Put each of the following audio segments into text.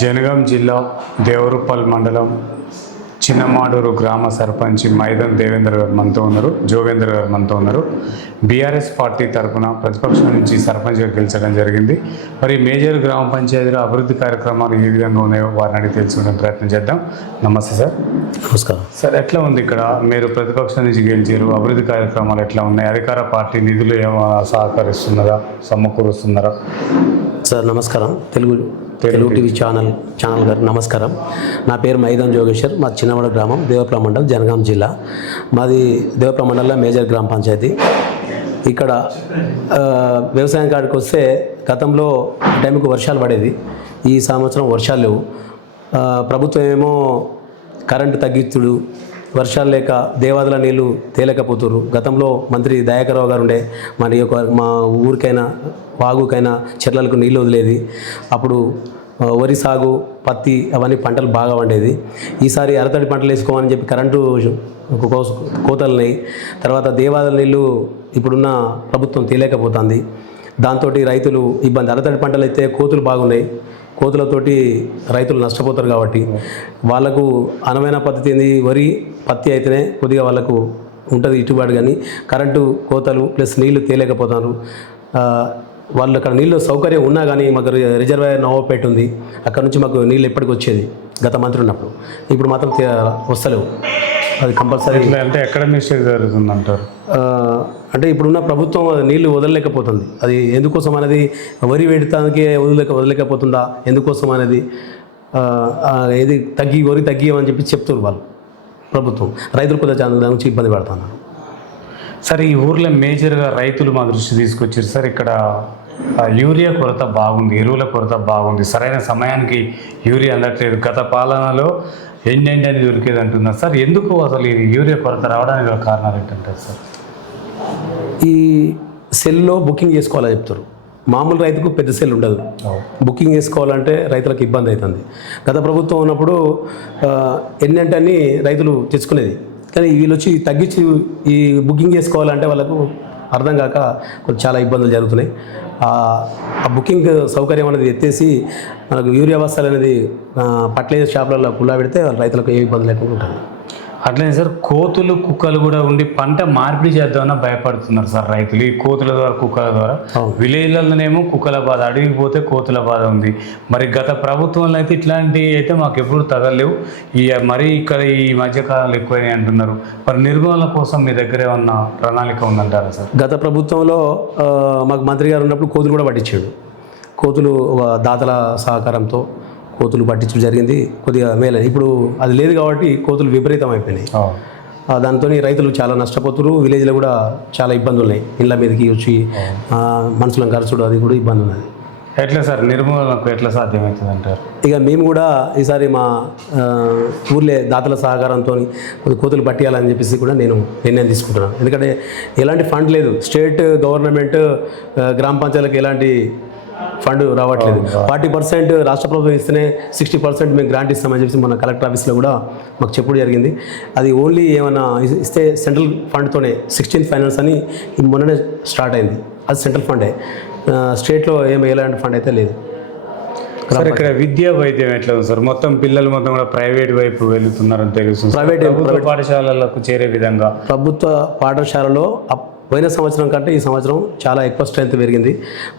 జనగాం జిల్లా దేవరూపల్ మండలం చిన్నమాడూరు గ్రామ సర్పంచ్ మైదన్ దేవేంద్ర గారు మనతో ఉన్నారు, జోగేంద్ర గారు మనతో ఉన్నారు. బీఆర్ఎస్ పార్టీ తరఫున ప్రతిపక్షం నుంచి సర్పంచ్గా గెలిచడం జరిగింది. మరి మేజర్ గ్రామ పంచాయతీలో అభివృద్ధి కార్యక్రమాలు ఏ విధంగా ఉన్నాయో వారిని అడిగి తెలుసుకునే ప్రయత్నం చేద్దాం. నమస్తే సార్. నమస్కారం సార్, ఎట్లా ఉంది ఇక్కడ? మీరు ప్రతిపక్షం నుంచి గెలిచారు, అభివృద్ధి కార్యక్రమాలు ఎట్లా ఉన్నాయి? అధికార పార్టీ నిధులు ఏమో సహకరిస్తున్నారా, సమకూరుస్తున్నారా? సార్ నమస్కారం. తెలుగు టీవీ ఛానల్ గారు నమస్కారం. నా పేరు మైదన్ జోగేశ్వర్. మా చిన్నవాడ గ్రామం దేవప్ల మండలం, జనగాం జిల్లా. మాది దేవప్ల మండలంలో మేజర్ గ్రామ పంచాయతీ. ఇక్కడ వ్యవసాయం కాడికి వస్తే గతంలో టైంకు వర్షాలు పడేది. ఈ సంవత్సరం వర్షాలు లేవు. ప్రభుత్వం ఏమో కరెంటు తగ్గిస్తుడు, వర్షాలు లేక దేవాదుల నీళ్లు తేలేకపోతున్నారు. గతంలో మంత్రి దయాకర్రావు గారు ఉండే మా ఊరికైనా వాగుకైనా చెట్లకు నీళ్ళు వదిలేది. అప్పుడు వరి సాగు, పత్తి అవన్నీ పంటలు బాగా పండేది. ఈసారి అరతడి పంటలు వేసుకోమని చెప్పి కరెంటు కోతలున్నాయి. తర్వాత దేవాదుల నీళ్ళు ఇప్పుడున్న ప్రభుత్వం తేలేకపోతుంది. దాంతో రైతులు ఇబ్బంది. అరతడి పంటలు అయితే కోతులు బాగున్నాయి. కోతులతోటి రైతులు నష్టపోతారు. కాబట్టి వాళ్ళకు అనువైన పద్ధతి ఏంది, వరి పత్తి అయితేనే కొద్దిగా వాళ్ళకు ఉంటుంది ఇటుబాటు. కానీ కరెంటు కోతలు ప్లస్ నీళ్లు తేలేకపోతారు. వాళ్ళు అక్కడ నీళ్ళు సౌకర్యం ఉన్నా కానీ మాకు రిజర్వాయర్ నవాపేట ఉంది, అక్కడ నుంచి మాకు నీళ్ళు ఎప్పటికి వచ్చేది గత మంత్రి ఉన్నప్పుడు. ఇప్పుడు మాత్రం వస్తలేవు. అది కంపల్సరీ. అంటే ఎక్కడ మిస్టేక్ జరుగుతుందంటారు? అంటే ఇప్పుడున్న ప్రభుత్వం నీళ్లు వదలలేకపోతుంది. అది ఎందుకోసం అనేది, వరి వేయడానికి వదలలేకపోతుందా ఎందుకోసం అనేది, ఏది వరి తగ్గియమని చెప్పి చెప్తారు వాళ్ళు ప్రభుత్వం. రైతులు కూడా దాని నుంచి ఇబ్బంది పడుతున్నారు. సరే, ఈ ఊర్లో మేజర్గా రైతులు మా దృష్టి తీసుకొచ్చారు సార్. ఇక్కడ యూరియా కొరత బాగుంది, ఎరువుల కొరత బాగుంది, సరైన సమయానికి యూరియా అందట్లేదు. గత పాలనలో ఎండి అని దొరికేది అంటున్నారు సార్. ఎందుకు అసలు ఈ యూరియా కొరత రావడానికి గల కారణాలు ఏంటంటారు సార్? ఈ సెల్లో బుకింగ్ చేసుకోవాలని చెప్తారు. మామూలు రైతుకు పెద్ద సెల్ ఉండదు. బుకింగ్ చేసుకోవాలంటే రైతులకు ఇబ్బంది అవుతుంది. గత ప్రభుత్వం ఉన్నప్పుడు ఎన్నంటే అన్ని రైతులు తెచ్చుకునేది. కానీ వీళ్ళు వచ్చి తగ్గించి ఈ బుకింగ్ చేసుకోవాలంటే వాళ్ళకు అర్థం కాక చాలా ఇబ్బందులు జరుగుతున్నాయి. ఆ బుకింగ్ సౌకర్యం అనేది ఎత్తేసి మనకు యూరియా బస్తాలు అనేది ఫర్టిలైజర్ షాపులలో కుల్లా పెడితే రైతులకు ఏ ఇబ్బంది లేకుండా ఉంటుంది. అట్లనే సార్, కోతులు కుక్కలు కూడా ఉండి పంట మార్పిడి చేద్దామన్నా భయపడుతున్నారు సార్ రైతులు. ఈ కోతుల ద్వారా, కుక్కల ద్వారా. విలేజ్లలోనేమో కుక్కల బాధ, అడవికి పోతే కోతుల బాధ ఉంది. మరి గత ప్రభుత్వంలో అయితే ఇట్లాంటివి అయితే మాకు ఎప్పుడు తగలేవు. మరి ఇక్కడ ఈ మధ్యకాలంలో ఎక్కువైనాయి అంటున్నారు. మరి నిర్మూలన కోసం మీ దగ్గర ఏమన్నా ప్రణాళిక ఉందంటారా సార్? గత ప్రభుత్వంలో మాకు మంత్రి గారు ఉన్నప్పుడు కోతులు కూడా పట్టించాడు. కోతులు దాతల సహకారంతో కోతులు పట్టించడం జరిగింది. కొద్దిగా మేలే. ఇప్పుడు అది లేదు కాబట్టి కోతులు విపరీతం అయిపోయినాయి. దాంతో రైతులు చాలా నష్టపోతున్నారు. విలేజ్లో కూడా చాలా ఇబ్బందులు ఉన్నాయి. ఇళ్ళ మీదకి వచ్చి మనుషులను ఖర్చుడు అది కూడా ఇబ్బంది ఉన్నది. ఎట్లా సార్ నిర్మూలనకు ఎట్లా సాధ్యమవుతుంది అంటారు? ఇక మేము కూడా ఈసారి మా ఊర్లే దాతల సహకారంతో కోతులు పట్టియాలని చెప్పేసి కూడా నేను నిర్ణయం తీసుకుంటున్నాను. ఎందుకంటే ఎలాంటి ఫండ్ లేదు. స్టేట్ గవర్నమెంట్ గ్రామ పంచాయతీలకు ఎలాంటి ఫండ్ రావట్లేదు. 40% రాష్ట్ర ప్రభుత్వం ఇస్తేనే 60% మేము గ్రాంట్ ఇస్తామని చెప్పి మన కలెక్టర్ ఆఫీస్లో కూడా మాకు చెప్పుడు జరిగింది. అది ఓన్లీ ఏమైనా ఇస్తే సెంట్రల్ ఫండ్తోనే 16th ఫైనాన్స్ అని మొన్ననే స్టార్ట్ అయింది. అది సెంట్రల్ ఫండే. స్టేట్లో ఎలాంటి ఫండ్ అయితే లేదు. సార్, ఇక్కడ విద్యా వైద్యం ఎట్లా ఉంది సార్? మొత్తం పిల్లలు మొత్తం కూడా ప్రైవేట్ వైపు వెళుతున్నారని తెలుసు. ప్రైవేట్ పాఠశాలలకు చేరే విధంగా ప్రభుత్వ పాఠశాలలో పోయిన సంవత్సరం కంటే ఈ సంవత్సరం చాలా ఎక్కువ స్ట్రెంత్ పెరిగింది.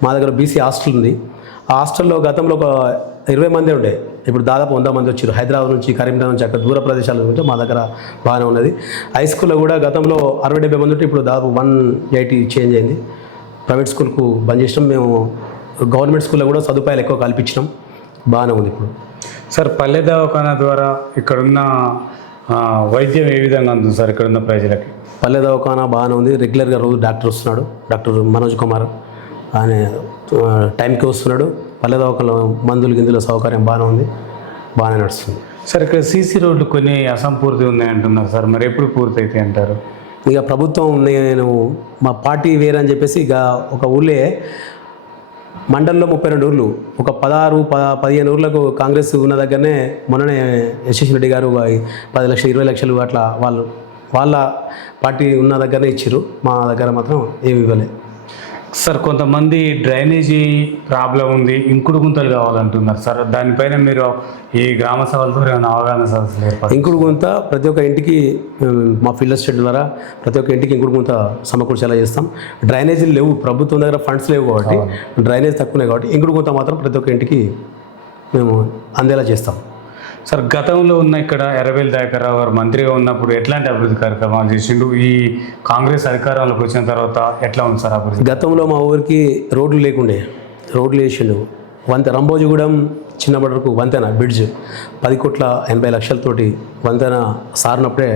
మా దగ్గర బీసీ హాస్టల్ ఉంది. ఆ హాస్టల్లో గతంలో ఒక 20 మంది ఉండే, ఇప్పుడు దాదాపు 100 మంది వచ్చారు. హైదరాబాద్ నుంచి, కరీంనగర్ నుంచి, అక్కడ దూర ప్రదేశాల నుంచి మా దగ్గర బాగానే ఉన్నది. హై స్కూల్లో కూడా గతంలో 60-70 మంది ఉంటే ఇప్పుడు దాదాపు 180 చేంజ్ అయింది. ప్రైవేట్ స్కూల్కు బంద్ చేసినాం. మేము గవర్నమెంట్ స్కూల్లో కూడా సదుపాయాలు ఎక్కువ కల్పించినాం. బాగానే ఉంది ఇప్పుడు. సార్, పల్లె దవాఖానా ద్వారా ఇక్కడున్న వైద్యం ఏ విధంగా ఉంది సార్ ఇక్కడున్న ప్రజలకి? పల్లె దవాఖానా బాగానే ఉంది. రెగ్యులర్గా రోజు డాక్టర్ వస్తున్నాడు. డాక్టర్ మనోజ్ కుమార్ ఆయన టైంకి వస్తున్నాడు. పల్లె దవాఖాన మందులు గిందుల సౌకర్యం బాగానే ఉంది, బాగానే నడుస్తుంది. సార్, ఇక్కడ సీసీ రోడ్లు కొన్ని అసంపూర్తి ఉన్నాయంటున్నారు సార్. మరి ఎప్పుడు పూర్తి అంటారు? ఇక ప్రభుత్వం నేను మా పార్టీ వేరని చెప్పేసి ఇక ఒక ఊళ్ళే మండలంలో 32 ఊర్లు, ఒక 16-15 ఊర్లకు కాంగ్రెస్ ఉన్న దగ్గరనే మొన్ననే యశస్వి రెడ్డి గారు 10 లక్షలు 20 లక్షలు అట్లా వాళ్ళ పార్టీ ఉన్న దగ్గరనే ఇచ్చారు. మా దగ్గర మాత్రం ఏమి ఇవ్వలేదు. సార్ కొంతమంది డ్రైనేజీ ప్రాబ్లం ఉంది, ఇంకుడు గుంతలు కావాలంటున్నారు సార్. దానిపైన మీరు ఈ గ్రామ సభలతో ఏమైనా అవగాహన సదస్సులు ఏర్పాటు? ఇంకుడు గుంత ప్రతి ఒక్క ఇంటికి మా ఫీల్డ్ స్టేట్ ద్వారా ప్రతి ఒక్క ఇంటికి ఇంకుడు గుంత సమకూర్చేలా చేస్తాం. డ్రైనేజీలు లేవు, ప్రభుత్వం దగ్గర ఫండ్స్ లేవు కాబట్టి, డ్రైనేజ్ తక్కువనే కాబట్టి ఇంకుడు గుంత మాత్రం ప్రతి ఒక్క ఇంటికి మేము అందేలా చేస్తాం. సార్ గతంలో ఉన్న ఇక్కడ ఎర్రబెల్లి దయాకర్ రావు గారు మంత్రిగా ఉన్నప్పుడు ఎట్లాంటి అభివృద్ధి కార్యక్రమాలు చేసిండు? ఈ కాంగ్రెస్ అధికారంలోకి వచ్చిన తర్వాత ఎట్లా ఉంది సార్ అభివృద్ధి? గతంలో మా ఊరికి రోడ్లు లేకుండే, రోడ్లు వేసిండు. రంభోజిగూడెం చిన్నబడకు వంతెన బ్రిడ్జ్ 10,80,00,000తోటి వంతెన సారినప్పుడే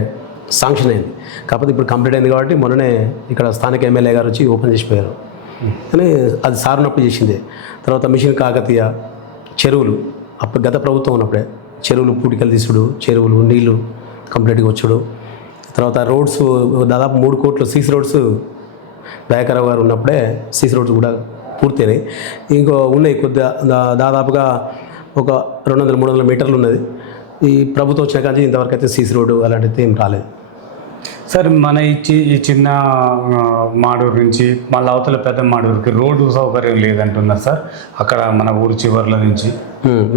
శాంక్షన్ అయింది. కాకపోతే ఇప్పుడు కంప్లీట్ అయింది కాబట్టి మొన్ననే ఇక్కడ స్థానిక ఎమ్మెల్యే గారు వచ్చి ఓపెన్ చేసిపోయారు. కానీ అది సారినప్పుడు చేసిందే. తర్వాత మిషన్ కాకతీయ చెరువులు అప్పుడు గత ప్రభుత్వం ఉన్నప్పుడే చెరువులు పూటికలు తీసుడు, చెరువులు నీళ్లు కంప్లీట్గా వచ్చుడు. తర్వాత రోడ్స్ దాదాపు 3 కోట్లు సీసీ రోడ్స్ దయాకరావు గారు ఉన్నప్పుడే సీసీ రోడ్స్ కూడా పూర్తయినాయి. ఇంకో ఉన్నాయి కొద్దిగా దాదాపుగా ఒక 200-300 మీటర్లు ఉన్నది. ఈ ప్రభుత్వం వచ్చిన కానీ ఇంతవరకు అయితే సీసీ రోడ్డు అలాంటిది ఏం రాలేదు. సార్ మన ఈ చిన్న మాడూరు నుంచి మళ్ళీ అవతల పెద్ద మాడూరుకి రోడ్డు సౌకర్యం లేదంటున్నారు సార్. అక్కడ మన ఊరు చివర్ల నుంచి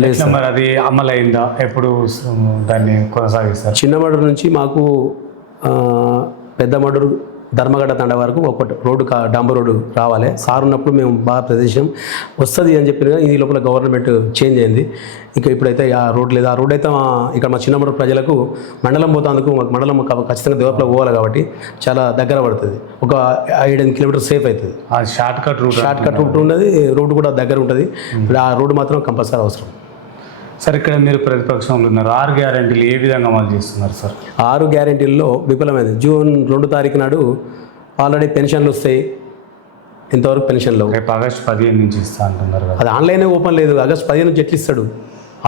లేదు. మరి అది అమలైందా? ఎప్పుడు దాన్ని కొనసాగిస్తారు? చిన్న మడూరు నుంచి మాకు పెద్ద మడూరు ధర్మగడ్డ తండ వరకు ఒక రోడ్డు డాంబర్ రోడ్డు రావాలి. సార్ ఉన్నప్పుడు మేము బాగా ప్రదేశం వస్తుంది అని చెప్పిన ఈ లోపల గవర్నమెంట్ చేంజ్ అయింది. ఇంకా ఇప్పుడైతే ఆ రోడ్ లేదు. ఆ రోడ్ అయితే ఇక్కడ మా చిన్నమూరు ప్రజలకు మండలం పోతాందుకు మండలం ఖచ్చితంగా దేవప్లో పోవాలి కాబట్టి చాలా దగ్గర పడుతుంది. ఒక 7-8 కిలోమీటర్ సేఫ్ అవుతుంది. ఆ షార్ట్ కట్ రూట్ ఉన్నది. రోడ్డు కూడా దగ్గర ఉంటుంది. ఇప్పుడు ఆ రోడ్డు మాత్రం కంపల్సరీ అవసరం. సార్ ఇక్కడ మీరు ప్రతిపక్షంలో ఉన్నారు. 6 గ్యారెంటీలు ఏ విధంగా అమలు చేస్తున్నారు సార్? 6 గ్యారెంటీల్లో విఫలమైంది. జూన్ 2 తారీఖు నాడు ఆల్రెడీ పెన్షన్లు వస్తాయి. ఇంతవరకు పెన్షన్లు రేపు ఆగస్టు 15 నుంచి ఇస్తా అంటున్నారు కదా. అది ఆన్లైనే ఓపెన్ లేదు. ఆగస్టు 15 నుంచి ఎట్లా ఇస్తాడు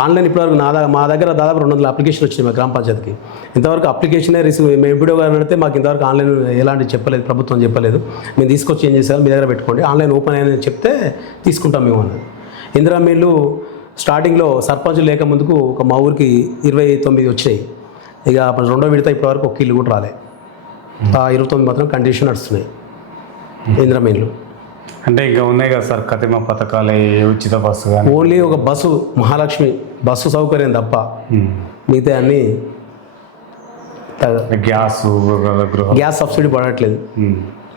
ఆన్లైన్? ఇప్పటివరకు మా దగ్గర దాదాపు 200 అప్లికేషన్ వచ్చినాయి మా గ్రామ పంచాయతీకి. ఇంతవరకు అప్లికేషనే రిసీవ్ మేము ఎంపీడో గారు పెడితే మాకు ఇంతవరకు ఆన్లైన్ ఎలాంటి చెప్పలేదు, ప్రభుత్వం చెప్పలేదు. మేము తీసుకొచ్చి ఏం చేసాము, మీ దగ్గర పెట్టుకోండి, ఆన్లైన్ ఓపెన్ అయ్యని చెప్తే తీసుకుంటాం మేము అన్నది. ఇందిరా మిల్లు స్టార్టింగ్లో సర్పంచ్ లేక ముందుకు ఒక మా ఊరికి 29 వచ్చినాయి. ఇక రెండో విడత ఇప్పటివరకు ఒక ఇల్లు కూడా రాలే. ఆ 29 మాత్రం కండిషన్ నడుస్తున్నాయి ఇందిరా మిల్లు. అంటే ఇంకా ఉన్నాయి కదా సార్ కతిమ పథకాలు, ఉచిత బస్సు కానీ ఓన్లీ ఒక బస్సు మహాలక్ష్మి బస్సు సౌకర్యం తప్ప మిగతా అన్నీ గ్యాస్ సబ్సిడీ పడట్లేదు.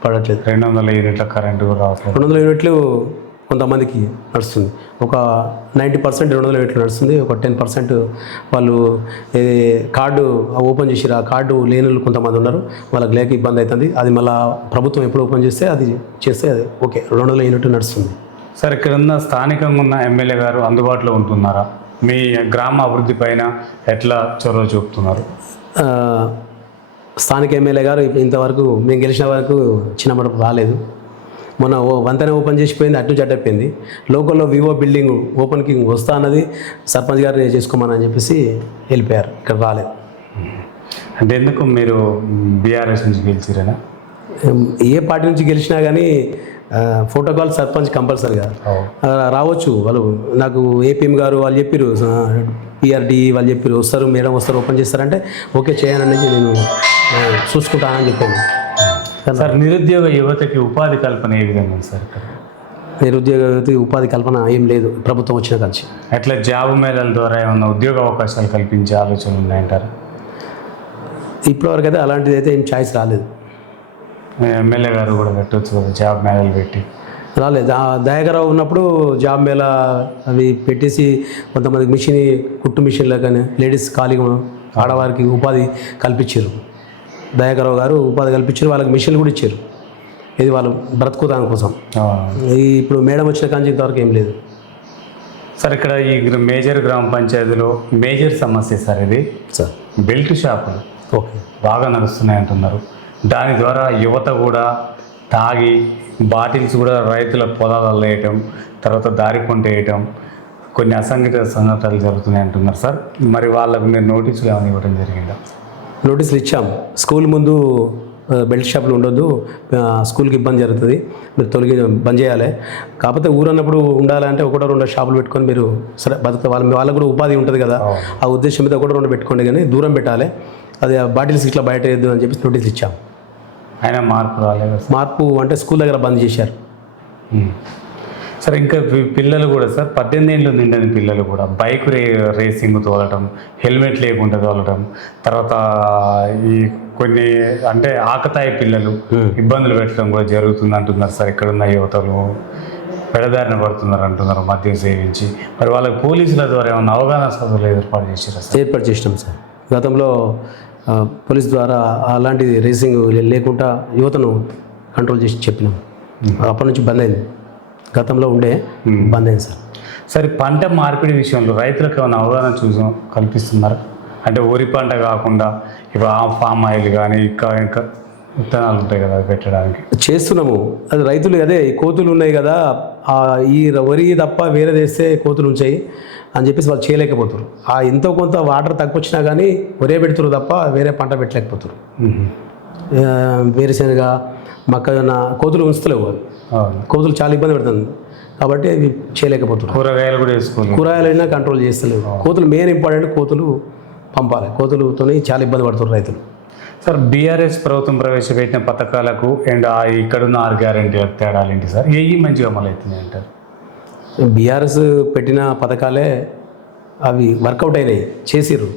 200 యూనిట్ల కరెంటు కూడా రావట్లేదు. 200 యూనిట్లు కొంతమందికి నడుస్తుంది. ఒక 90% 200 యూనిట్లు నడుస్తుంది. ఒక 10% వాళ్ళు కార్డు ఓపెన్ చేసిరు. ఆ కార్డు లేని వాళ్ళు కొంతమంది ఉన్నారు, వాళ్ళకి లేక ఇబ్బంది అవుతుంది. అది మళ్ళీ ప్రభుత్వం ఎప్పుడు ఓపెన్ చేస్తే అది చేస్తే అది ఓకే 200 యూనిట్లు నడుస్తుంది. సార్ ఇక్కడ ఉన్న స్థానికంగా ఉన్న ఎమ్మెల్యే గారు అందుబాటులో ఉంటున్నారా? మీ గ్రామ అభివృద్ధి పైన ఎట్లా చొరవ చూపుతున్నారు? స్థానిక ఎమ్మెల్యే గారు ఇంతవరకు మేము గెలిచిన వరకు చిన్నప్పుడు రాలేదు. మొన్న వంతెన ఓపెన్ చేసిపోయింది, అటు జడ్డైపోయింది. లోకల్లో వివో బిల్డింగ్ ఓపెన్కి వస్తా అన్నది సర్పంచ్ గారిని చేసుకోమని అని చెప్పేసి వెళ్ళిపోయారు, ఇక్కడ రాలేదు. అంటే ఎందుకు మీరు బీఆర్ఎస్ నుంచి గెలిచిరేనా? ఏ పార్టీ నుంచి గెలిచినా కానీ ప్రోటోకాల్ సర్పంచ్ కంపల్సరీగా రావచ్చు. వాళ్ళు నాకు ఏపీఎం గారు వాళ్ళు చెప్పారు, పిఆర్డి వాళ్ళు చెప్పారు వస్తారు మేడం వస్తారు ఓపెన్ చేస్తారంటే ఓకే చేయాలనేది నేను చూసుకుంటానని చెప్పాను. సార్ నిరుద్యోగ యువతకి ఉపాధి కల్పన ఏ విధంగా ఉంది సార్ ఇక్కడ? నిరుద్యోగ యువతకి ఉపాధి కల్పన ఏం లేదు ప్రభుత్వం వచ్చిన కలిసి. అట్లా జాబ్ మేళాల ద్వారా ఏమన్నా ఉద్యోగ అవకాశాలు కల్పించే ఆలోచనలు ఉన్నాయంటారా? ఇప్పటివరకు అయితే అలాంటిది అయితే ఏం ఛాయిస్ రాలేదు. ఎమ్మెల్యే గారు కూడా పెట్టవచ్చు కదా జాబ్ మేళాలు పెట్టి. రాలేదు. దయాకరావు ఉన్నప్పుడు జాబ్ మేళా అవి పెట్టేసి కొంతమందికి మిషన్ కుట్టు మిషన్లు కానీ లేడీస్ ఖాళీగా ఆడవారికి ఉపాధి కల్పించారు. దయాకరావు గారు ఉపాధి కల్పించారు, వాళ్ళకి మిషన్లు కూడా ఇచ్చారు. ఇది వాళ్ళు బ్రతుకుతాని కోసం. ఇప్పుడు మేడం వచ్చిన కానీ ఇంతవరకు ఏం లేదు. సార్ ఇక్కడ ఈ మేజర్ గ్రామ పంచాయతీలో మేజర్ సమస్య సార్ ఇది సార్ బెల్ట్ షాపులు ఓకే బాగా నడుస్తున్నాయి అంటున్నారు. దాని ద్వారా యువత కూడా తాగి బాటిల్స్ కూడా రైతుల పొలాలలో వేయటం, తర్వాత దారి కొంట వేయటం, కొన్ని అసంఘటిత సంఘటనలు జరుగుతున్నాయి అంటున్నారు సార్. మరి వాళ్ళకు మీరు నోటీసులు ఏమైనా ఇవ్వడం జరిగిందా? నోటీసులు ఇచ్చాం. స్కూల్ ముందు బెల్ట్ షాపులు ఉండొద్దు, స్కూల్కి ఇబ్బంది జరుగుతుంది, మీరు బంద్ చేయాలి. కాకపోతే ఊరన్నప్పుడు ఉండాలంటే 1-2 షాపులు పెట్టుకొని మీరు సరే బతుకు వాళ్ళకు కూడా ఉపాధి ఉంటుంది కదా, ఆ ఉద్దేశం మీద 1-2 పెట్టుకోండి, కానీ దూరం పెట్టాలి, అది బాటిల్స్ ఇట్లా బయట వేయద్దు అని చెప్పి నోటీసులు ఇచ్చాం. అయినా మార్పు రాలేదు. మార్పు అంటే స్కూల్ దగ్గర బంద్ చేశారు. సార్ ఇంకా పిల్లలు కూడా సార్ 18 ఏళ్ళు నిండని పిల్లలు కూడా బైక్ రేసింగ్ తోలటం, హెల్మెట్ లేకుండా తోలటం, తర్వాత ఈ కొన్ని అంటే ఆకతాయి పిల్లలు ఇబ్బందులు పెట్టడం కూడా జరుగుతుంది అంటున్నారు సార్. ఇక్కడున్న యువతలు పెడదారిన పడుతున్నారు అంటున్నారు మద్యం సేవించి. మరి వాళ్ళకి పోలీసుల ద్వారా ఏమన్నా అవగాహన సభలు ఏర్పాటు చేశారా సార్? ఏర్పాటు చేసినాం సార్. గతంలో పోలీస్ ద్వారా అలాంటి రేసింగ్ లేకుండా యువతను కంట్రోల్ చేసి చెప్పినాం. అప్పటి నుంచి బంద్ అయింది. గతంలో ఉండే బంద్ అయింది సార్. సరే, పంట మార్పిడి విషయంలో రైతులకు ఏమైనా అవగాహన కల్పిస్తున్నారు? అంటే వరి పంట కాకుండా ఇప్పుడు ఫామ్ ఆయిల్ కానీ ఇంకా విత్తనాలు ఉంటాయి కదా పెట్టడానికి చేస్తున్నాము. అది రైతులు అదే కోతులు ఉన్నాయి కదా, ఈ వరి తప్ప వేరే వేస్తే కోతులు ఉంచాయి అని చెప్పేసి వాళ్ళు చేయలేకపోతారు. ఎంతో కొంత వాటర్ తక్కువ వచ్చినా కానీ వరే పెడుతురు తప్ప వేరే పంట పెట్టలేకపోతారు. వేరుశనగ, మొక్కజొన్న కోతులు ఉంచుతలేవు. కోతులు చాలా ఇబ్బంది పెడుతుంది కాబట్టి అవి చేయలేకపోతున్నారు. కూరగాయలు కూడా వేసుకోవాలి. కూరగాయలైనా కంట్రోల్ చేస్తలేవు. కోతులు మెయిన్ ఇంపార్టెంట్. కోతులు పంపాలి. కోతులతో చాలా ఇబ్బంది పడుతున్నారు రైతులు. సార్, బీఆర్ఎస్ ప్రభుత్వం ప్రవేశపెట్టిన పథకాలకు అండ్ ఇక్కడున్న 6 గ్యారెంటీలకు తేడాలు ఏంటి సార్? ఏవి మంచిగా అమలు అవుతున్నాయి అంటారు? బీఆర్ఎస్ పెట్టిన పథకాలే అవి వర్కౌట్ అయినాయి, చేసిర్రు.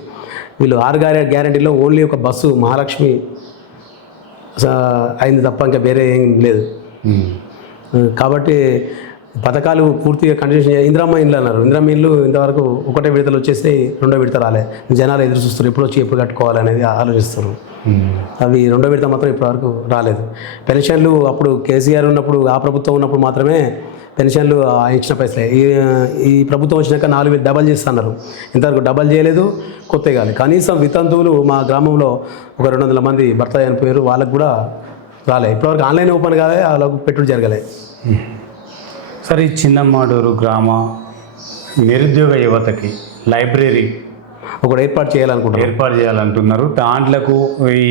వీళ్ళు 6 గ్యారెంటీలో ఓన్లీ ఒక బస్సు మహాలక్ష్మి అయింది తప్ప ఇంకా వేరే ఏం లేదు. కాబట్టి పథకాలు పూర్తిగా కంటిన్యూషన్. ఇందిరమ్మ ఇండ్లు అన్నారు. ఇందిరమ్మ ఇండ్లు ఇంతవరకు ఒకటే విడతలు వచ్చేసి రెండో విడత రాలే. జనాలు ఎదురు చూస్తారు ఎప్పుడు వచ్చి ఎప్పుడు కట్టుకోవాలనేది ఆలోచిస్తారు. అవి రెండో విడత మాత్రం ఇప్పటివరకు రాలేదు. పెన్షన్లు అప్పుడు కేసీఆర్ ఉన్నప్పుడు, ఆ ప్రభుత్వం ఉన్నప్పుడు మాత్రమే పెన్షన్లు ఇచ్చిన పైసలే. ఈ ప్రభుత్వం వచ్చినాక 4,000 డబల్ చేస్తున్నారు. ఇంతవరకు డబల్ చేయలేదు, కొత్త కాదు. కనీసం వితంతువులు మా గ్రామంలో ఒక 200 మంది భర్త చనిపోయారు, వాళ్ళకు కూడా రాలే. ఇప్పటివరకు ఆన్లైన్ ఓపెన్ కాలే, వాళ్ళకు పెట్టుబడి జరగలే. సరే, ఈ చిన్నమాడూరు గ్రామ నిరుద్యోగ యువతకి లైబ్రరీ ఒకటి ఏర్పాటు చేయాలంటున్నారు. దాంట్లకు ఈ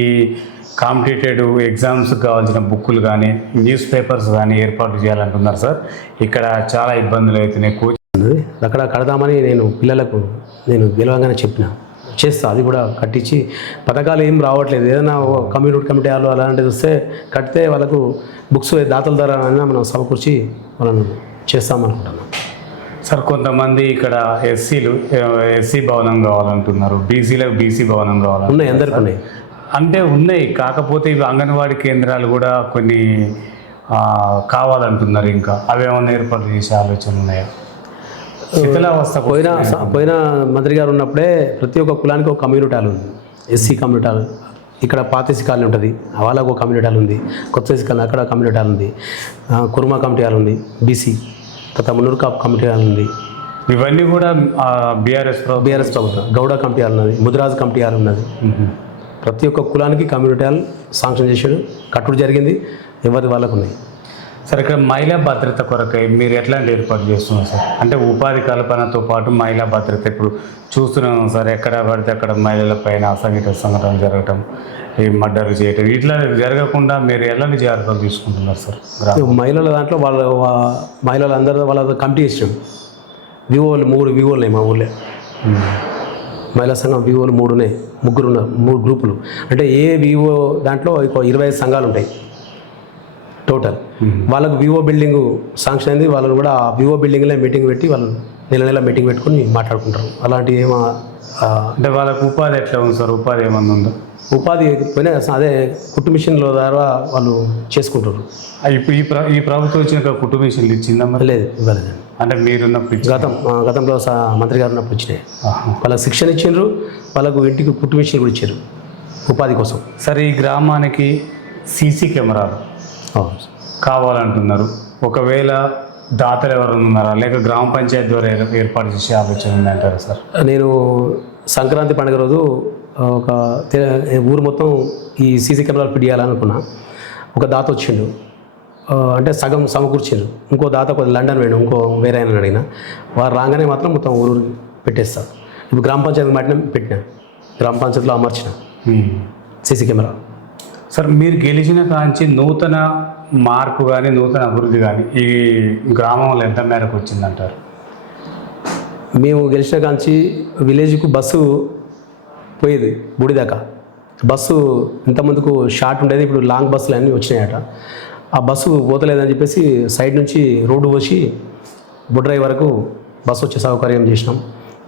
కాంపిటేటివ్ ఎగ్జామ్స్కి కావాల్సిన బుక్కులు కానీ న్యూస్ పేపర్స్ కానీ ఏర్పాటు చేయాలంటున్నారు సార్. ఇక్కడ చాలా ఇబ్బందులు అవుతున్నాయి. అక్కడ కడదామని పిల్లలకు నేను గెలవంగానే చెప్పిన, చేస్తా. అది కూడా కట్టించి పథకాలు ఏం రావట్లేదు. ఏదైనా కమ్యూనిటీ హాల్ అలాంటిది వస్తే కడితే వాళ్ళకు బుక్స్ దాతల ద్వారా మనం సమకూర్చి వాళ్ళను చేస్తామనుకుంటున్నాం సార్. కొంతమంది ఇక్కడ ఎస్సీ భవనం కావాలంటున్నారు, బీసీలకు బీసీ భవనం కావాలంటున్నారు. ఉన్నాయి, అందరికీ ఉన్నాయి. అంటే ఉన్నాయి, కాకపోతే ఇవి అంగన్వాడీ కేంద్రాలు కూడా కొన్ని కావాలంటున్నారు. ఇంకా అవేమన్నా ఏర్పాటు చేసే ఆలోచనలు ఉన్నాయా? శిథిలావస్థ పోయిన మంత్రి గారు ఉన్నప్పుడే ప్రతి ఒక్క కులానికి ఒక కమ్యూనిటీ హాల్ ఉంది. ఎస్సీ కమ్యూనిటీ హాల్ ఇక్కడ పాత ఎస్సీ కాలనీ ఉంటుంది, వాళ్ళకు ఒక కమ్యూనిటీ హాల్ ఉంది. కొత్త ఎస్సీ కాలనీ అక్కడ కమ్యూనిటీ హాల్ ఉంది. కుర్మా కమిటీ హాల్ ఉంది, బీసీ. తర్వాత మున్నూరు కాపు కమిటీ హాల్ ఉంది. ఇవన్నీ కూడా బీఆర్ఎస్ ప్రభుత్వం. గౌడ కమిటీ హాల్ ఉన్నది, ముదిరాజు కమిటీ హాల్ ఉన్నది. ప్రతి ఒక్క కులానికి కమ్యూనిటీ హాల్ శాంక్షన్ చేసాడు, కట్టుడు జరిగింది. ఎవరి వాళ్ళకు ఉన్నాయి. సార్, ఇక్కడ మహిళా భద్రత కొరకై మీరు ఎట్లాంటి ఏర్పాటు చేస్తున్నారు సార్? అంటే ఉపాధి కల్పనతో పాటు మహిళా భద్రత ఇప్పుడు చూస్తున్నాం సార్. ఎక్కడ పడితే అక్కడ మహిళల పైన అసంఘటిత సంఘటనలు జరగటం, ఈ మర్డర్లు చేయటం, ఇట్లా జరగకుండా మీరు ఎలాంటి జాగ్రత్తలు తీసుకుంటున్నారు సార్? మహిళల దాంట్లో మహిళలందరూ వాళ్ళ కమిటీ ఇష్టం. వివోలు 3 వివోలు ఉన్నాయి మా ఊళ్ళో. మహిళా సంఘం వివోలు 3 ఉన్నాయి, 3 గ్రూపులు. అంటే ఏ వివో దాంట్లో 25 సంఘాలు ఉంటాయి టోటల్. వాళ్ళకు వివో బిల్డింగ్ శాంక్షన్ అయింది. వాళ్ళని కూడా ఆ వివో బిల్డింగ్లో మీటింగ్ పెట్టి వాళ్ళు నెల మీటింగ్ పెట్టుకుని మాట్లాడుకుంటారు. అలాంటివి అంటే వాళ్ళకు ఉపాధి ఎట్లా ఉంది సార్? ఉపాధి ఏమన్నా ఉందా? ఉపాధి పోయినా అదే కుట్టు మిషన్ల ద్వారా వాళ్ళు చేసుకుంటారు. ఇప్పుడు ఈ ప్రభుత్వం వచ్చిన కుట్టు మిషన్లు ఇచ్చిందా? లేదు, ఇవ్వలేదు. అంటే మీరున్నప్పుడు గతంలో మంత్రి గారు ఉన్నప్పుడు ఇచ్చినాయి. వాళ్ళకి శిక్షణ ఇచ్చిండ్రు, వాళ్ళకు ఇంటికి కుట్టు మిషన్ కూడా ఇచ్చారు ఉపాధి కోసం. సరే, ఈ గ్రామానికి సీసీ కెమెరాలు కావాలంటున్నారు. ఒకవేళ దాతలు ఎవరు ఉన్నారా, లేక గ్రామ పంచాయతీ ద్వారా ఏర్పాటు చేసే ఆలోచన ఉందంటారా సార్? నేను సంక్రాంతి పండుగ రోజు ఒక ఊరు మొత్తం ఈ సీసీ కెమెరాలు ఫిట్ చేయాలనుకున్నా. ఒక దాత వచ్చిండు, అంటే సగం సమకూర్చిండు. ఇంకో దాత లండన్ పోయిండు, ఇంకో వేరే ఆయన అడిగిన. వారు రాగానే మాత్రం మొత్తం ఊరు పెట్టేస్తారు. ఇప్పుడు గ్రామ పంచాయతీ పెట్టినా, గ్రామ పంచాయతీలో అమర్చిన సీసీ కెమెరా. సార్, మీరు గెలిచిన కాంచి నూతన మార్పు కానీ నూతన అభివృద్ధి కానీ ఈ గ్రామంలో ఎంత మేరకు వచ్చిందంటారు? మేము గెలిచిన కాంచి విలేజ్కు బస్సు పోయేది బుడిదాకా. బస్సు ఇంతమందుకు షార్ట్ ఉండేది, ఇప్పుడు లాంగ్ బస్సులు అన్నీ వచ్చినాయట. ఆ బస్సు పోతలేదని చెప్పేసి సైడ్ నుంచి రోడ్డు పోసి బుడ్రాయి వరకు బస్సు వచ్చే సౌకర్యం చేసినాం.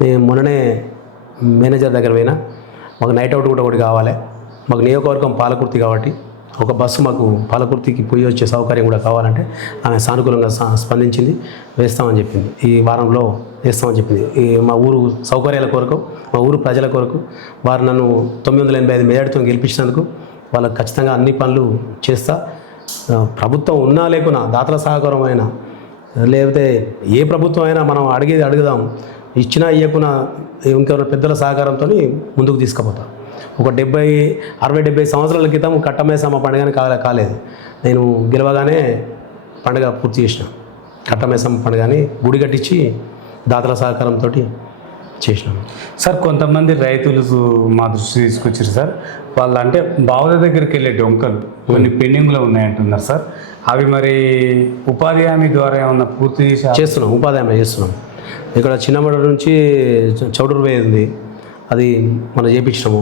నేను మొన్ననే మేనేజర్ దగ్గర పోయినా, మాకు నైట్ అవుట్ కూడా ఒకటి కావాలి, మాకు నియోజకవర్గం పాలకుర్తి కాబట్టి ఒక బస్సు మాకు పాలకుర్తికి పోయి వచ్చే సౌకర్యం కూడా కావాలంటే ఆమె సానుకూలంగా స్పందించింది, వేస్తామని చెప్పింది. ఈ వారంలో వేస్తామని చెప్పింది. ఈ మా ఊరు సౌకర్యాల కొరకు, మా ఊరు ప్రజల కొరకు వారు నన్ను 985 మెజార్టీతో గెలిపించినందుకు వాళ్ళకి ఖచ్చితంగా అన్ని పనులు చేస్తా. ప్రభుత్వం ఉన్నా లేకున్నా, దాతల సహకారం అయినా, లేకపోతే ఏ ప్రభుత్వం అయినా మనం అడిగేది అడుగుదాం, ఇచ్చినా ఇవ్వకున్నా ఇంకెవరైనా పెద్దల సహకారంతో ముందుకు తీసుకుపోతాం. ఒక 60-70 సంవత్సరాల క్రితం కట్టమేసమ్మ పండుగని కాలేదు. నేను గెలవగానే పండుగ పూర్తి చేసిన. కట్టమేసమ్మ పండుగని గుడి కట్టించి దాతల సహకారంతో చేసినాను. సార్ కొంతమంది రైతులు మా దృష్టి తీసుకొచ్చారు సార్. వాళ్ళు అంటే బావుల దగ్గరికి వెళ్ళే డొంకలు కొన్ని పెండింగ్లో ఉన్నాయంటున్నారు సార్. అవి మరి ఉపాధి హామీ ద్వారా ఏమన్నా పూర్తి చేస్తున్నాం, ఉపాధి హామీ చేస్తున్నాం. ఇక్కడ చిన్నమడ నుంచి చౌడూరు పోయేది ఉంది, అది మనం చేయించినాము.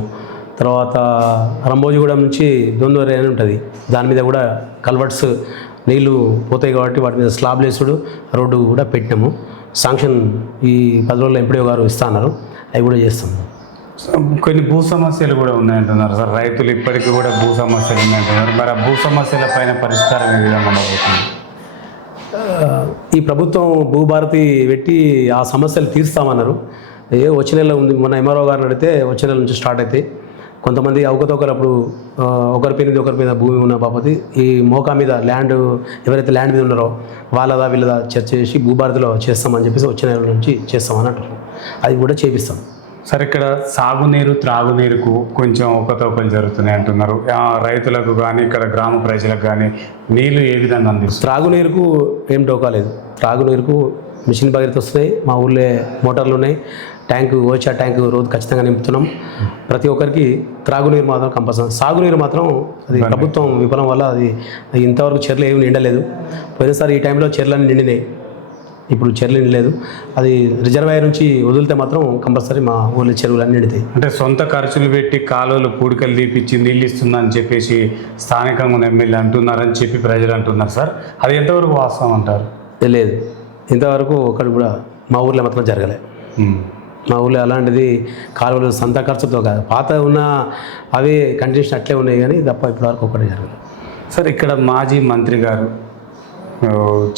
తర్వాత రంభోజిగూడెం నుంచి దొందూరు అని ఉంటుంది, దాని మీద కూడా కల్వర్ట్స్ నీళ్లు పోతాయి కాబట్టి వాటి మీద స్లాబ్ లేసుడు రోడ్డు కూడా పెట్టినాము. శాంక్షన్ ఈ 10 రోజుల్లో ఎంపీడీ గారు ఇస్తా అన్నారు, అవి కూడా చేస్తాం. కొన్ని భూ సమస్యలు కూడా ఉన్నాయంటున్నారు సార్. రైతులు ఇప్పటికీ కూడా భూ సమస్యలు ఉన్నాయంటున్నారు. మరి ఆ భూ సమస్యల పైన పరిష్కారం ఏ విధంగా ఉండబోతుంది? ఈ ప్రభుత్వం భూభారతి పెట్టి ఆ సమస్యలు తీరుస్తామన్నారు. వచ్చే నెలలో ఉంది, మొన్న ఎంఆర్ఓ గారిని అడిగితే వచ్చే నెల నుంచి స్టార్ట్ అవుతాయి. కొంతమంది అవకతవకలు అప్పుడు ఒకరి మీద భూమి ఉన్న బాపతి ఈ మోకా మీద ల్యాండ్, ఎవరైతే ల్యాండ్ మీద ఉన్నారో వాళ్ళదా వీళ్ళదా చర్చ చేసి భూభారతిలో చేస్తామని చెప్పేసి వచ్చే నెల నుంచి చేస్తామని అంటారు. అది కూడా చేపిస్తాం. సార్ ఇక్కడ సాగునీరు త్రాగునీరుకు కొంచెం అవకతవకలు జరుగుతున్నాయి అంటున్నారు. రైతులకు కానీ ఇక్కడ గ్రామ ప్రజలకు కానీ నీళ్లు ఏ విధంగా అందిస్తారు? త్రాగునీరుకు ఏం డోకాలేదు. త్రాగునీరుకు మిషన్ భగీరథ వస్తున్నాయి, మా ఊళ్ళో మోటార్లు ఉన్నాయి, ట్యాంకు ఓచా ట్యాంకు రోజు ఖచ్చితంగా నింపుతున్నాం. ప్రతి ఒక్కరికి త్రాగునీరు మాత్రం కంపల్సరీ. సాగునీరు మాత్రం అది ప్రభుత్వం విఫలం వల్ల అది ఇంతవరకు చెర్లు ఏమి నిండలేదు. పోయినసారి ఈ టైంలో చెర్లన్నీ నిండినాయి, ఇప్పుడు చెర్లు నిండలేదు. అది రిజర్వాయర్ నుంచి వదిలితే మాత్రం కంపల్సరీ మా ఊళ్ళో చెరువులన్నీ నిండుతాయి. అంటే సొంత ఖర్చులు పెట్టి కాలువలు పూడికలు తీపిచ్చి నీళ్ళు ఇస్తుందని చెప్పేసి స్థానికంగా ఉన్న ఎమ్మెల్యే అంటున్నారని చెప్పి ప్రజలు అంటున్నారు సార్. అది ఎంతవరకు వాస్తవం అంటారు? లేదు, ఇంతవరకు ఒకటి కూడా మా ఊర్లో మాత్రం జరగలేదు. మా ఊళ్ళో అలాంటిది కాలువలు సొంత ఖర్చుతో కాదు, పాత ఉన్న అవి కండిషన్ అట్లే ఉన్నాయి కానీ తప్ప ఇప్పటివరకు ఒకటి జరగలేదు. సార్ ఇక్కడ మాజీ మంత్రి గారు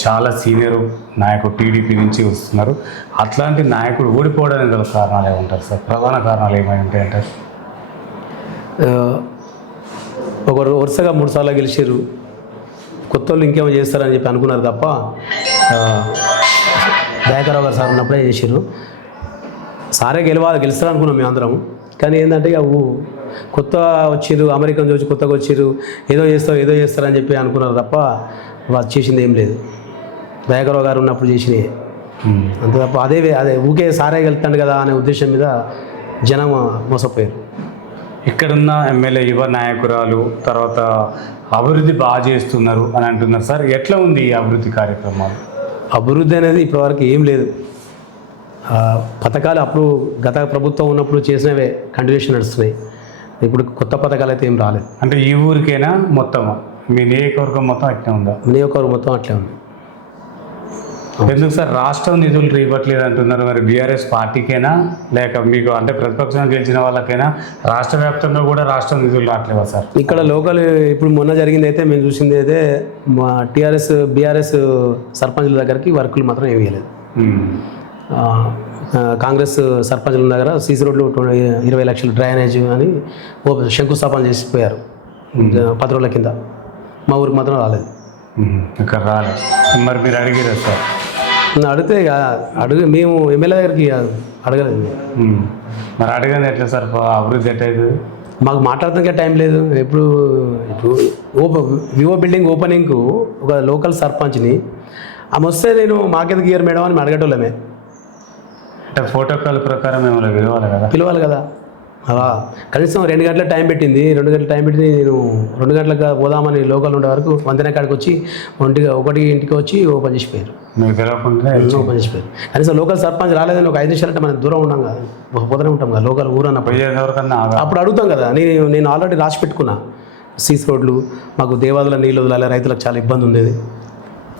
చాలా సీనియర్ నాయకుడు టీడీపీ నుంచి వస్తున్నారు. అట్లాంటి నాయకుడు ఓడిపోవడానికి గల కారణాలు ఏమంటారు సార్? ప్రధాన కారణాలు ఏమై ఉంటాయంటారు? ఒకరు వరుసగా 3 సార్లు గెలిచారు, కొత్త వాళ్ళు ఇంకేమో చేస్తారని చెప్పి అనుకున్నారు తప్ప దయాకరావు గారు సార్ ఉన్నప్పుడే చేసారు. సారే గెలుస్తారు అనుకున్నాం మేము అందరం. కానీ ఏంటంటే ఇక కొత్త వచ్చారు, అమెరికా నుంచి వచ్చి కొత్తగా వచ్చారు, ఏదో చేస్తారని చెప్పి అనుకున్నారు తప్ప వాళ్ళు చేసింది ఏం లేదు. దయాకరావు గారు ఉన్నప్పుడు చేసినవి అంతే తప్ప అదే ఊకే సారే వెళ్తాడు కదా అనే ఉద్దేశం మీద జనం మోసపోయారు. ఇక్కడున్న ఎమ్మెల్యే యువ నాయకురాలు తర్వాత అభివృద్ధి బాగా చేస్తున్నారు అని అంటున్నారు సార్. ఎట్లా ఉంది ఈ అభివృద్ధి కార్యక్రమాలు? అభివృద్ధి అనేది ఇప్పటివరకు ఏం లేదు. పథకాలు అప్పుడు గత ప్రభుత్వం ఉన్నప్పుడు చేసినవే కంటిన్యూషన్ నడుస్తున్నాయి. ఇప్పుడు కొత్త పథకాలు అయితే ఏం రాలేదు. అంటే ఈ ఊరికైనా మొత్తం మీ నియోజకవర్గం మొత్తం అట్లే ఉందా? నియోజకవర్గం మొత్తం అట్లే ఉంది. ఎందుకు సార్ రాష్ట్రం నిధులు ఇవ్వట్లేదు అంటున్నారు? మరి బీఆర్ఎస్ పార్టీకైనా లేక మీకు అంటే ప్రతిపక్షంగా గెలిచిన వాళ్ళకైనా రాష్ట్ర వ్యాప్తంగా కూడా రాష్ట్రం నిధులు రావట్లేవా సార్? ఇక్కడ లోకల్ ఇప్పుడు మొన్న జరిగింది అయితే మేము చూసింది అయితే మా బీఆర్ఎస్ సర్పంచ్ల దగ్గరికి వర్కులు మాత్రం ఏమీ లేదు. కాంగ్రెస్ సర్పంచ్ల దగ్గర సీసీ రోడ్లు 20 లక్షల డ్రైనేజ్ అని శంకుస్థాపన చేసిపోయారు 10 రోజుల కింద. మా ఊరికి మాత్రం రాలేదు. ఇక్కడ రాలేదు. మరి మీరు అడిగారా సార్? అడిగితే మేము ఎమ్మెల్యే దగ్గరికి అడగలేదు. మరి అడగండి ఎట్లా సార్ అభివృద్ధి ఎట్లా అవుతుంది? మాకు మాట్లాడటానికే టైం లేదు. ఇప్పుడు వివో బిల్డింగ్ ఓపెనింగ్కు ఒక లోకల్ సర్పంచ్ని ఆమె వస్తే నేను మాకెందుకు ఇయర్ మేడం అని అడగటోళ్ళమే. అంటే ప్రోటోకాల్ ప్రకారం ఏమైనా పిలవాలి కదా. అలా కనీసం 2 గంటల టైం పెట్టింది. 2 గంటల టైం పెట్టింది. నేను 2 గంటలకు పోదామని లోకల్ ఉండే వరకు వంతెన కాడికి వచ్చి 1 వచ్చి ఓపెన్ చేసిపోయారు. ఓపెన్ చేసిపోయారు. కనీసం లోకల్ సర్పంచ్ రాలేదని ఒక 5 నిమిషాలు అంటే మనం దూరం ఉన్నాం కదా, పోతూనే ఉంటాం కదా లోకల్ ఊరన్నప్పుడు. అప్పుడు అడుగుతాం కదా. నేను ఆల్రెడీ రాసి పెట్టుకున్నా సీస్ రోడ్లు, మాకు దేవాదుల నీళ్ళు వదలాలి, రైతులకు చాలా ఇబ్బంది ఉండేది.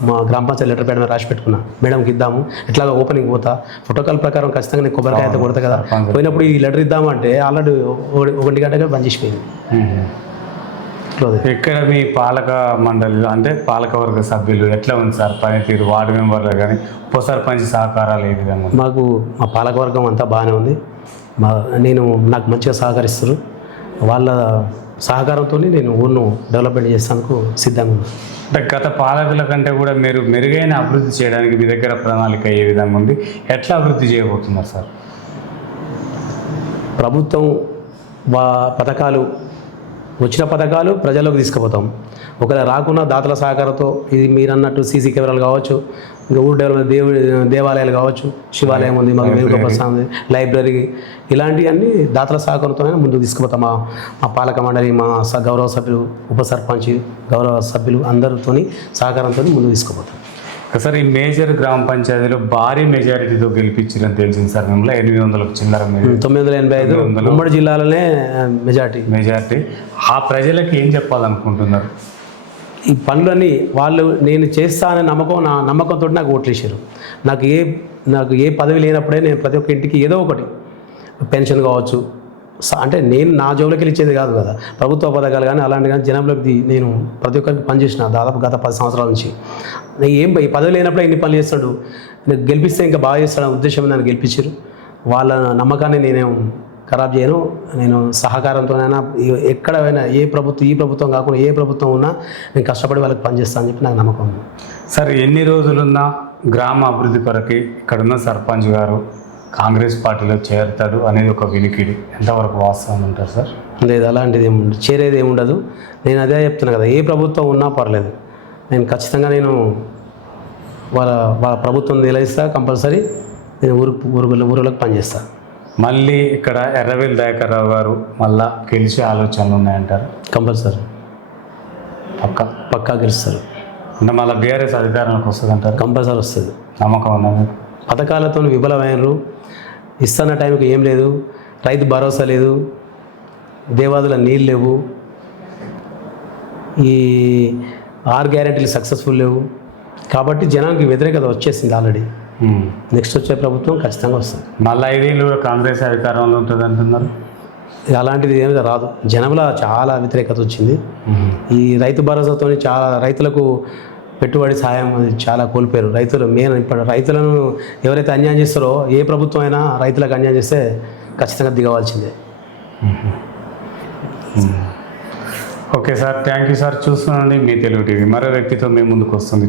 మా గ్రామ పంచాయతీ లెటర్ పేడ మీద రాసి పెట్టుకున్నా, మేడంకి ఇద్దాము, ఎట్లాగా ఓపెనింగ్ పోతా, ప్రోటోకాల్ ప్రకారం ఖచ్చితంగా నేను కొబ్బరికాయ అయితే కొడతా కదా. పోయినప్పుడు ఈ లెటర్ ఇద్దామంటే ఆల్రెడీ 1 గంటగా బంద్ చేసిపోయింది. ఇక్కడ మీ పాలక మండలిలో అంటే పాలకవర్గ సభ్యులు ఎట్లా ఉంది సార్ పనితీరు, వార్డు మెంబర్లు కానీ ఉప సర్పంచ్ సహకారాలు ఏ విధంగా? మాకు మా పాలకవర్గం అంతా బాగానే ఉంది. నాకు మంచిగా సహకరిస్తారు. వాళ్ళ సహకారంతో నేను ఊరును డెవలప్మెంట్ చేసేందుకు సిద్ధంగా ఉన్నాను. అంటే గత పాలకుల కంటే కూడా మీరు మెరుగైన అభివృద్ధి చేయడానికి మీ దగ్గర ప్రణాళిక ఏ విధంగా ఉంది, ఎట్లా అభివృద్ధి చేయబోతున్నారు సార్? ప్రభుత్వం పథకాలు వచ్చిన పథకాలు ప్రజల్లోకి తీసుకుపోతాం. ఒకవేళ రాకున్నా దాతల సహకారంతో, ఇది మీరు అన్నట్టు సీసీ కెమెరాలు కావచ్చు, ఇంకా ఊరు డెవలప్మెంట్ దేవాలయాలు కావచ్చు, శివాలయం ఉంది, మాకు వేణుగోపాల ప్రసాదం ఉంది, లైబ్రరీ, ఇలాంటివన్నీ దాతల సహకారంతోనే ముందుకు తీసుకుపోతాం. మా పాలక మండలి, మా గౌరవ సభ్యులు, ఉప సర్పంచ్, గౌరవ సభ్యులు అందరితో సహకారంతో ముందుకు తీసుకుపోతాం. సార్ ఈ మేజర్ గ్రామ పంచాయతీలో భారీ మెజారిటీతో గెలిపించారని తెలిసింది సార్. మిమ్మల్ని 800 చిల్లర 985 ఉమ్మడి జిల్లాలోనే మెజారిటీ. ఆ ప్రజలకు ఏం చెప్పాలనుకుంటున్నారు? ఈ పనులన్నీ వాళ్ళు నేను చేస్తా అనే నమ్మకంతో నాకు ఓట్లేసారు. నాకు ఏ పదవి లేనప్పుడే నేను ప్రతి ఒక్క ఇంటికి ఏదో ఒకటి పెన్షన్ కావచ్చు, అంటే నేను నా జోబులోకి వెళ్ళి ఇచ్చేది కాదు కదా, ప్రభుత్వ పథకాలు కానీ అలాంటి కానీ జనంలోకి నేను ప్రతి ఒక్కరికి పనిచేసిన దాదాపు గత 10 సంవత్సరాల నుంచి. నేను ఈ పదవి లేనప్పుడే ఎన్ని పనులు చేస్తాడు, నేను గెలిపిస్తే ఇంకా బాగా చేస్తాడనే ఉద్దేశం నన్ను గెలిపించారు. వాళ్ళ నమ్మకాన్ని నేనేం ఖరాబ్ చేయను. నేను సహకారంతోనైనా ఎక్కడైనా ఈ ప్రభుత్వం కాకుండా ఏ ప్రభుత్వం ఉన్నా నేను కష్టపడి వాళ్ళకి పనిచేస్తాను అని చెప్పి నాకు నమ్మకం ఉంది. సార్ ఎన్ని రోజులున్నా గ్రామ అభివృద్ధి కొరకి ఇక్కడున్న సర్పంచ్ గారు కాంగ్రెస్ పార్టీలో చేరుతాడు అనేది ఒక వినికిడి, ఎంతవరకు వాస్తవం ఉంటారు సార్? లేదు, అలాంటిది ఏముండదు, చేరేది ఏముండదు. నేను అదే చెప్తున్నా కదా, ఏ ప్రభుత్వం ఉన్నా పర్లేదు, నేను ఖచ్చితంగా వాళ్ళ ప్రభుత్వం నిలయిస్తా. కంపల్సరీ నేను ఊరులకు పనిచేస్తాను. మళ్ళీ ఇక్కడ ఎర్రవేల్ దయాకర్ రావు గారు మళ్ళా గెలిచే ఆలోచనలు ఉన్నాయంటారు? కంపల్సరీ పక్కా గెలుస్తారు. అంటే మళ్ళీ బీఆర్ఎస్ అధికారంలోకి వస్తుంది అంటారు? కంపల్సరీ వస్తుంది. నమ్మకం ఉన్నా మీకు? పథకాలతో విఫలమైనరు, ఇస్తున్న టైంకి ఏం లేదు, రైతు భరోసా లేదు, దేవాదుల నీళ్ళు లేవు, ఈ 6 గ్యారెంటీలు సక్సెస్ఫుల్ లేవు. కాబట్టి జనానికి వ్యతిరేకత వచ్చేసింది ఆల్రెడీ. నెక్స్ట్ వచ్చే ప్రభుత్వం ఖచ్చితంగా వస్తుంది. మళ్ళీ 5 ఏళ్ళు కూడా కాంగ్రెస్ అధికారంలో ఉంటుంది అంటున్నారు. అలాంటిది ఏమీ రాదు. జనంలో చాలా వ్యతిరేకత వచ్చింది. ఈ రైతు భరోసాతో చాలా రైతులకు పెట్టుబడి సాయం చాలా కోల్పోయారు. ఇప్పుడు రైతులను ఎవరైతే అన్యాయం చేస్తారో, ఏ ప్రభుత్వం అయినా రైతులకు అన్యాయం చేస్తే ఖచ్చితంగా దిగవలసిందే. Okay sir, thank you sir. చూస్తున్నాండి మీ తెలుగు టీవీ మరో వ్యక్తితో మీ ముందుకు వస్తుంది.